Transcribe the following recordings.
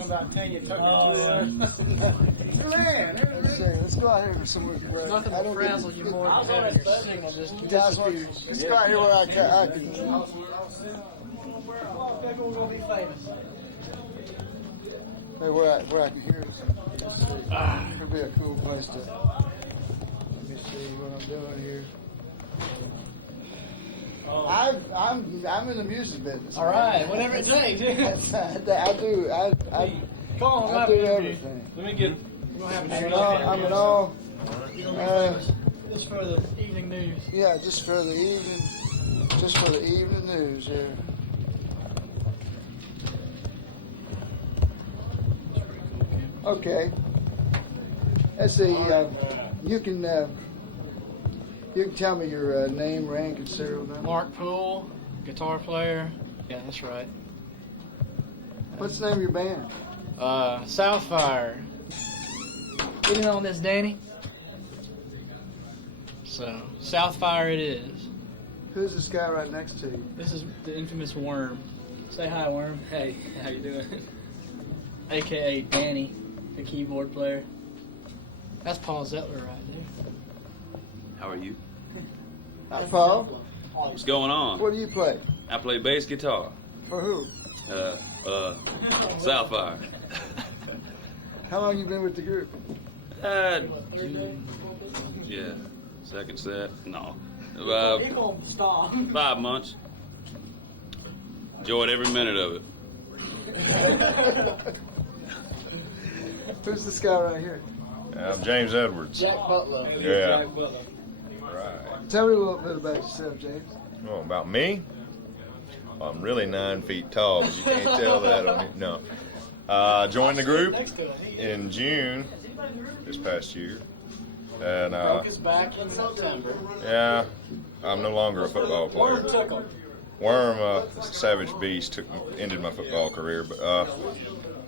talking about Tanya Tucker. Let's go out here somewhere. Nothing will frazzle you more than having your signal just Let's go out here where I can. We're gonna be famous. Hey, where I can hear it. It'll be a cool place to. Let me see what I'm doing here. I'm in the music business. All right, whatever it takes. I do. Come on, I do everything. Let me get. You don't have an I'm an all. Just for the evening news. Yeah, just for the evening news. Yeah. Okay. Let's see. You can tell me your name, rank, and serial number. Marc Poole, guitar player. Yeah, that's right. What's the name of your band? Southfire. Get in on this, Danny. So, Southfire it is. Who's this guy right next to you? This is the infamous Worm. Say hi, Worm. Hey, how you doing? AKA Danny, the keyboard player. That's Paul Zettler right there. How are you? Hi, Paul. What's going on? What do you play? I play bass guitar. For who? Southfire. How long you been with the group? Yeah, second set. No. 5 months. Enjoyed every minute of it. Who's this guy right here? I'm James Edwards. Jack Butler. Yeah. Jack Butler. Right. Tell me a little bit about yourself, James. Oh, about me? Well, I'm really 9 feet tall, but you can't tell that on me. No. Joined the group in June this past year. And Focus back in September. yeah, I'm no longer a football player. Worm, Savage Beast, ended my football career, but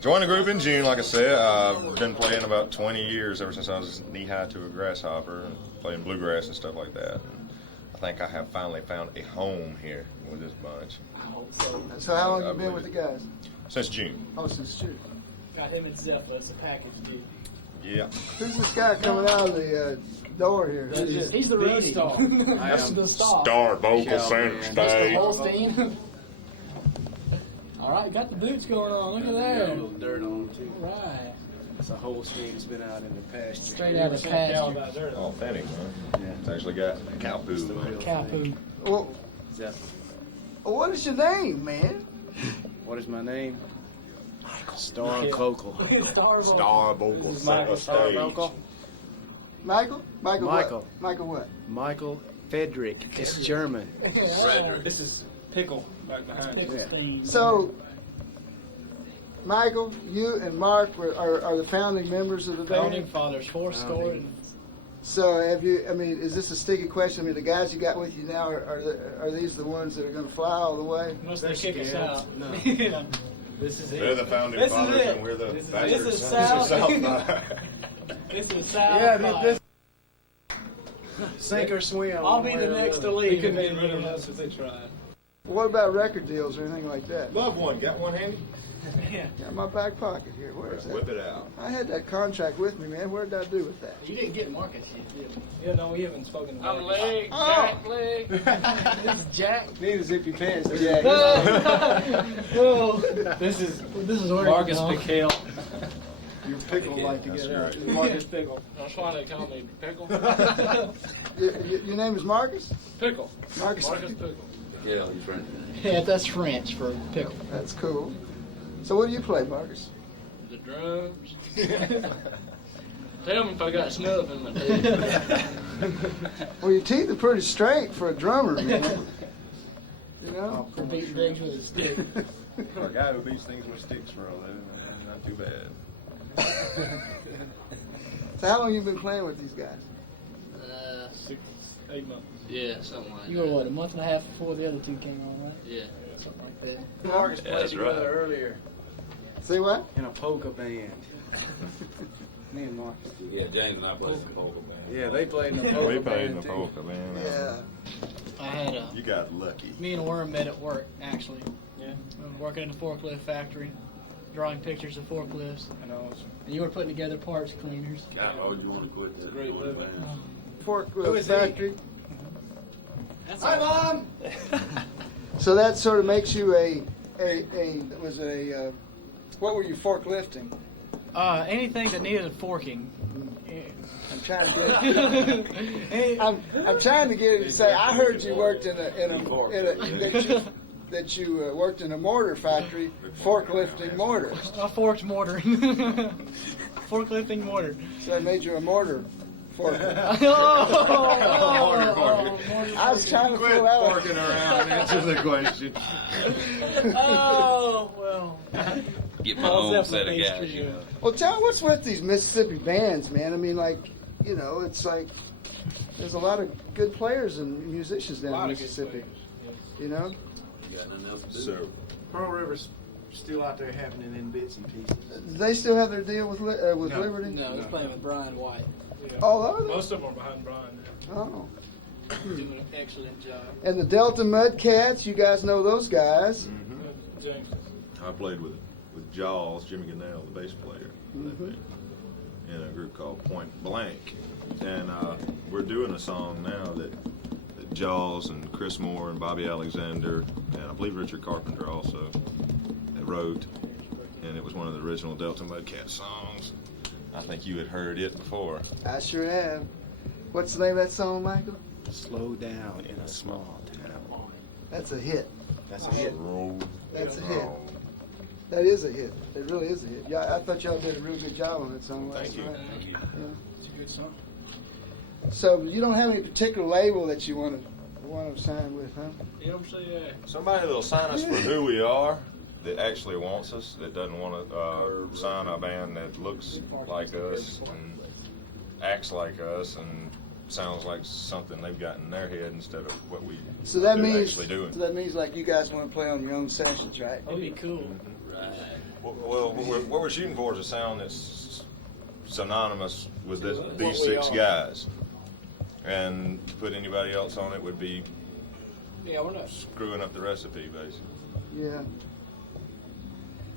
joined the group in June. Like I said, I've been playing about 20 years ever since I was knee high to a grasshopper and playing bluegrass and stuff like that. And I think I have finally found a home here with this bunch. So how long you been with the guys? Since June. Oh, since June. Got him and Zeppler. It's a package, dude. Yeah. Who's this guy coming out of the door here? He's the roadie star. That's the star. Star vocal center Mr. stage. Holstein. All right, got the boots going on. Look at that. A little dirt on them too. Right. That's a whole stream that's been out in the pasture. Straight out of pasture. Authentic, huh? Yeah. It's actually got cow poo. Cow poo. Well, Zeppler. what is your name, man? What is my name? Star Vocal. Star vocal center stage. Michael? Michael what? Michael. Michael what? Michael Fedrick. It's German. Frederick. This is Pickel right behind you. So, Michael, you and Mark are the founding members of the Founding band? fathers, fourscore. So have you, I mean, is this a sticky question? I mean, the guys you got with you now, are these the ones that are going to fly all the way? Unless they kick us out. No. This is They're it. the founding This is fathers it. and we're the This is bastards. South. Southfire. This is South. Yeah, this sink or swim. I'll be the next to leave. They couldn't get rid of us if they tried. What about record deals or anything like that? Love one. Got one handy? Yeah. Got in my back pocket here. Where is that? Whip it out. I had that contract with me, man. What did I do with that? You didn't get Marcus yet, did you? Yeah, no, we haven't spoken about I'm leg, Oh. Jack leg. This is Jack. Need to zip your pants. Whoa. This is where Marcus Pickel. Your pickle like to That's get out. right. Marcus Pickel. That's why they call me Pickle. Your name is Marcus? Pickle. Marcus. Pickle. Yeah, he's French. Yeah, that's French for pickle. That's cool. So what do you play, Marcus? The drums. Tell me if I got snuff in my teeth. Well, your teeth are pretty straight for a drummer, man. You know? For beating things with a stick. For a guy who beats things with sticks for a living, not too bad. So how long you been playing with these guys? 6, 8 months. Yeah, something like that. You were what, a month and a half before the other two came on, right? Yeah. Something like that. Marcus Yeah, played that's together right. earlier Say what? in a polka band. Me and Marcus. Yeah, James and I played some polka band. Yeah, they played in a polka We band played in the too. polka, man. Yeah. I had You got lucky. me and Worm met at work, actually. Yeah. We were working in the forklift factory. drawing pictures of forklifts. And I was And you were putting together parts cleaners. God, oh, you want to quit that? Great living. Um, Forklift factory. that's Hi, all. Mom. So that sort of makes you what were you forklifting? Anything that needed forking. I'm trying to get. I'm trying to get him to say. I heard you worked that you worked in a mortar factory, forklifting mortars. A forked mortar. Forklifting mortar. So that made you a mortar forklift. I was trying to pull out. Forking around and answer the question. Oh, well. Get my own set of guys, you know. Well, tell me what's with these Mississippi bands, man. I mean, like, you know, it's like there's a lot of good players and musicians down in Mississippi. You know. You got nothing else to do? So, Pearl River's still out there happening in bits and pieces. Do they still have their deal with No. Liberty? No, he's playing with Brian White. Oh, are they? Most of them are behind Brian now. Oh. Doing an excellent job. And the Delta Mudcats, you guys know those guys. James. I played with Jaws, Jimmy Gunnell, the bass player, Mhm. in a group called Point Blank. And we're doing a song now that Jaws and Chris Moore and Bobby Alexander, and I believe Richard Carpenter also, wrote. And it was one of the original Delta Mudcat songs. I think you had heard it before. I sure have. What's the name of that song, Michael? Slow down in a small town. That's a hit. That's a hit. That's a hit. That is a hit. It really is a hit. Yeah, I thought y'all did a real good job on that song last night. Thank you. Yeah. It's a good song. So you don't have any particular label that you want to sign with, huh? MCA. Somebody that'll sign us for who we are, that actually wants us, that doesn't want to sign a band that looks like us and acts like us and sounds like something they've got in their head instead of what we So that are means actually doing. so that means like you guys want to play on your own sessions, right? That'd be cool. Well, what we're shooting for is a sound that's synonymous with these six guys. And to put anybody else on it would be Yeah, we're not. screwing up the recipe, basically. Yeah.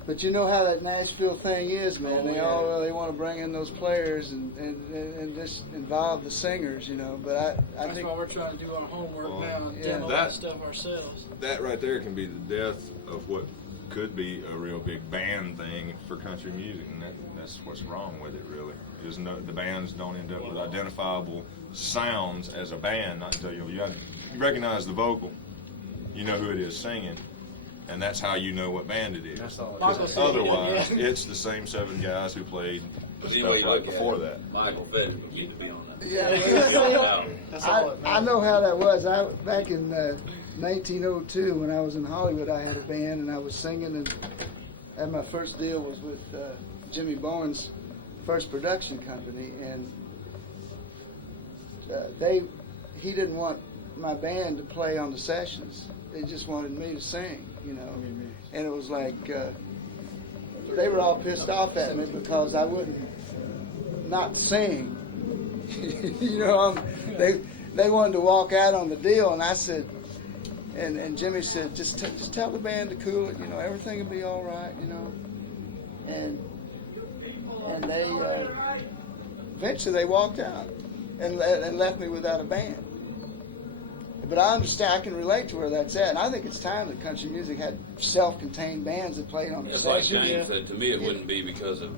But you know how that Nashville thing is, man. They all really want to bring in those players and just involve the singers, you know. But I That's think why we're trying to do our homework Well, now and yeah. demo That- that stuff ourselves. That right there can be the death of what could be a real big band thing for country music, and that's what's wrong with it, really. Is the bands don't end up with identifiable sounds as a band. Not until you recognize the vocal, you know who it is singing, and that's how you know what band it is. That's all. Michael said, Otherwise, yeah. it's the same seven guys who played the Any way stuff you right look at before it, that. Michael Fedrick would need to be on that. Yeah. That's all it I know how that was. Back in 1902 when I was in Hollywood, I had a band and I was singing, and my first deal was with Jimmy Bowen's first production company, and he didn't want my band to play on the sessions. They just wanted me to sing, you know. And it was like they were all pissed off at me because I wouldn't not sing. You know, they wanted to walk out on the deal, and I said, and Jimmy said, just tell the band to cool it, you know, everything will be all right, you know. And they eventually they walked out and left me without a band. But I understand, I can relate to where that's at, and I think it's time that country music had self-contained bands that played on the It's like station. James said, to me it wouldn't be because of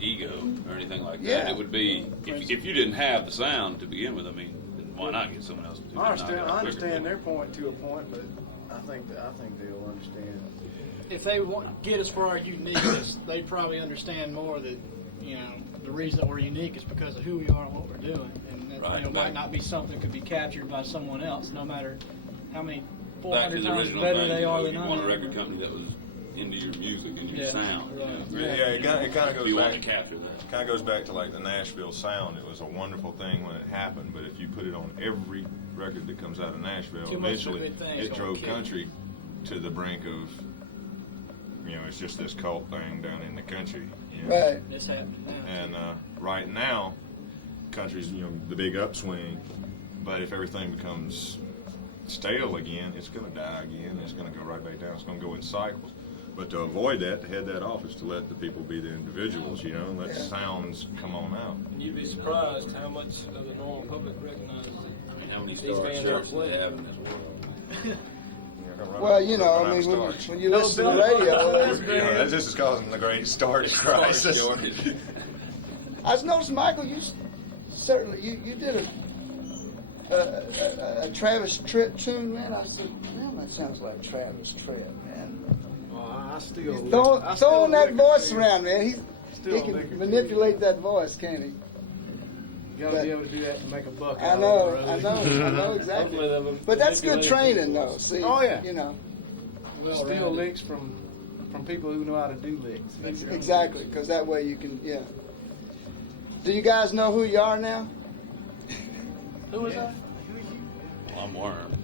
ego or anything like that. Yeah. It would be, if you didn't have the sound to begin with, I mean, then why not get someone else to do it? I understand their point to a point, but I think they'll understand. If they get us for our uniqueness, they probably understand more that, you know, the reason that we're unique is because of who we are and what we're doing, and that Right, you know, might back- not be something that could be captured by someone else, no matter how many Back to 400 the times original better thing, they you are know, than you I want a am. record company that was into your music and your Yeah, sound. right. You know, Yeah, it kind of if goes you back. want to capture that. Kind of goes back to like the Nashville sound. It was a wonderful thing when it happened, but if you put it on every record that comes out of Nashville, Too much eventually of a thing is it gonna drove kill. country to the brink of, you know, it's just this cult thing down in the country. You know? Right. It's happening now. And right now, country's, you know, the big upswing, but if everything becomes stale again, it's going to die again. It's going to go right back down. It's going to go in cycles. But to avoid that, to head that off is to let the people be the individuals, you know, and let Yeah. sounds come on out. And you'd be surprised how much of the normal public recognizes How many these star bands churches are playing. they have in this world? Well, you know, I mean, when you listen to the radio, Yeah, that just is causing the great starch crisis. I was noticing, Michael, you certainly you did a Travis Tritt tune, man. I said, man, that sounds like Travis Tritt, man. I still He's lick- I still throwing that lick voice it, around, man. He Still lick can it, manipulate that voice, can't he? You gotta be able to do that to make a buck. I out know, of it, I brother. know exactly. But that's good training, though. See, Oh, yeah. you know, Still licks from people who know how to do licks. exactly, because that way you can, yeah. Do you guys know who you are now? Who was that? I'm Worm.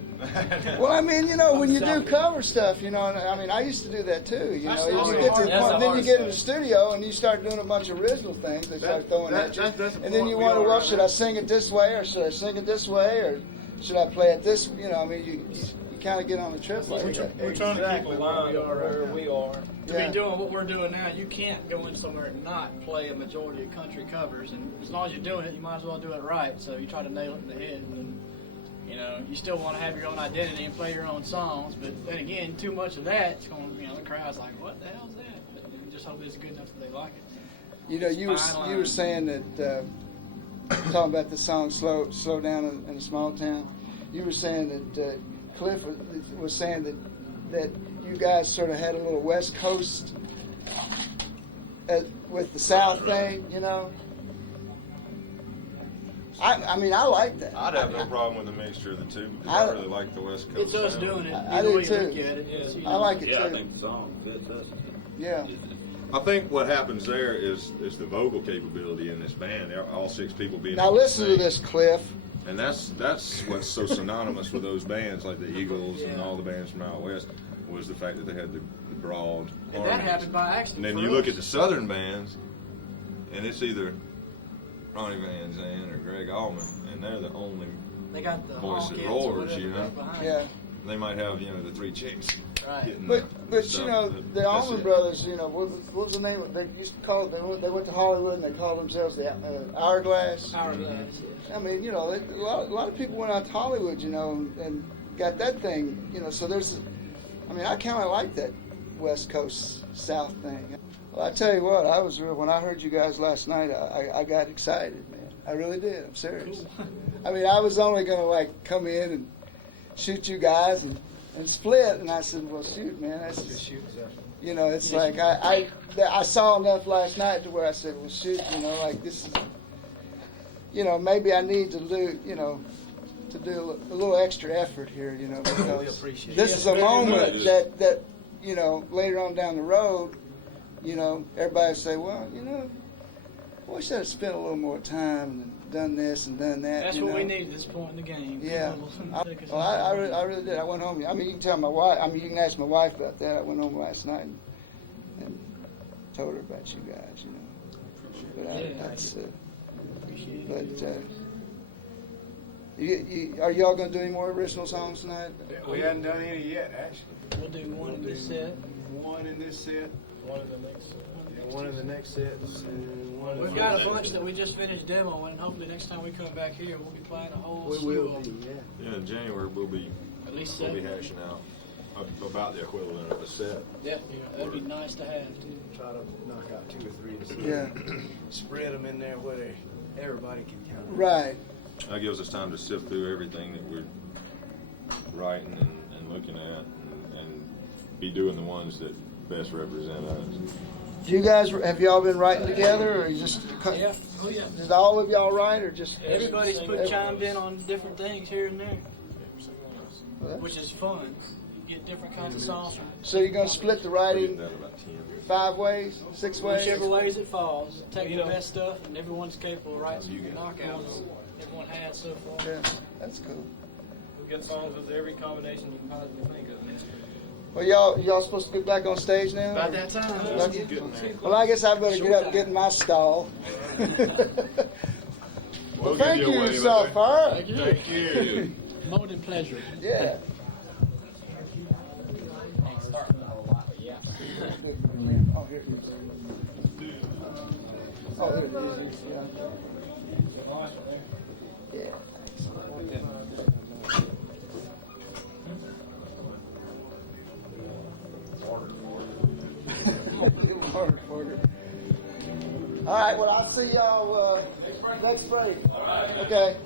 Well, I mean, you know, when you do cover stuff, you know, and I mean, I used to do that too. You know, That's you the get to the hard- point, that's then you the get in hard the studio and you start doing a bunch of original things. They start throwing at you, that's the and then point you we wonder, are well, right should now. I sing it this way or should I sing it this way or should I play it this? You know, I mean, you kind of get on the trip like that. We're trying to keep a line of where we are. To Yeah. be doing what we're doing now, you can't go in somewhere and not play a majority of country covers. And as long as you're doing it, you might as well do it right. So you try to nail it in the head. And, you know, you still want to have your own identity and play your own songs. But then again, too much of that, it's going to, you know, the crowd's like, what the hell's that? But you just hope it's good enough that they like it. You know, you Fine were line. saying that talking about the song "Slow Down in a Small Town." You were saying that Cliff was saying that you guys sort of had a little West Coast with the South thing, you know. I mean, I like that. I'd have no problem with a mixture of the two because I really like the West Coast. It's us sound. doing it. I Either do way you look too. at it, it's, you I know, like it Yeah, I too. think the song fits us. Yeah. I think what happens there is the vocal capability in this band. All six people being Now able to listen to sing. this, Cliff. And that's what's so synonymous with those bands like the Eagles and Yeah. all the bands from out west was the fact that they had the broad And that harmonies. happened by accident. And then for you look us. at the southern bands, and it's either Ronnie Van Zant or Greg Allman, and they're the only. They got the voice honk that heads or roars, whatever you know? right behind Yeah. it. They might have the three chicks. Right. hitting But the you stuff, know but the that's Allman it. Brothers, you know what was the name? They used to call it. They went to Hollywood and they called themselves the Hourglass. Hourglass. I mean, you know, a lot of people went out to Hollywood, you know, and got that thing, you know. So I mean, I kind of like that West Coast South thing. Well, I tell you what, when I heard you guys last night, I got excited, man. I really did. I'm serious. I mean, I was only gonna like come in and shoot you guys and split, and I said, well, shoot, man, that's Just shoot stuff. you know, it's like I saw enough last night to where I said, well, shoot, you know, like this is, you know, maybe I need to do, you know, to do a little extra effort here, you know, because appreciate this it. is a Very moment much. that, you know, later on down the road, you know, everybody will say, well, you know, I wish I'd have spent a little more time and done this and done that. That's you what know? we need at this point in the game. Yeah, People take us I on. really did. I went home. I mean, you can tell my wife. I mean, you can ask my wife about that. I went home last night and told her about you guys. You know, but Yeah. that's. Appreciate But it. are y'all gonna do any more original songs tonight? We hadn't done any yet, actually. We'll do one in this set. One in this set, One of the next. and one in the next set, and one in We've the got a next bunch that we just finished demoing, and hopefully next time we come back here, we'll be playing a whole We slew will of be, them. yeah. Yeah, in January we'll be At least hashing 7. out about the equivalent of a set. Yeah, that'd be nice to have too. Try to knock out 2 or 3 a set. Yeah. Spread them in there where everybody can count. Right. That gives us time to sift through everything that we're writing and looking at and be doing the ones that best represent us. Do you guys have y'all been writing together, or you just? Yeah. Oh yeah. Did all of y'all write, or just? Everybody's chimed in on different things here and there, which is fun. You get different kinds of songs from So you're gonna split the We're getting writing that about 10. 5 ways, 6 ways? whichever ways it falls. Take the best stuff, and everyone's capable of writing some knockouts. Everyone has so far. Yeah, that's cool. We've got songs with every combination you can possibly think of. Well, y'all supposed to get back on stage now? About that time. Well, I guess I better get up and get in my stall. Well, thank you, Southfire. Thank you. More than pleasure. Yeah. Oh, here it is. Oh, here it is. Yeah. Yeah. Harder for you. All right. Well, I'll see y'all next break. Okay.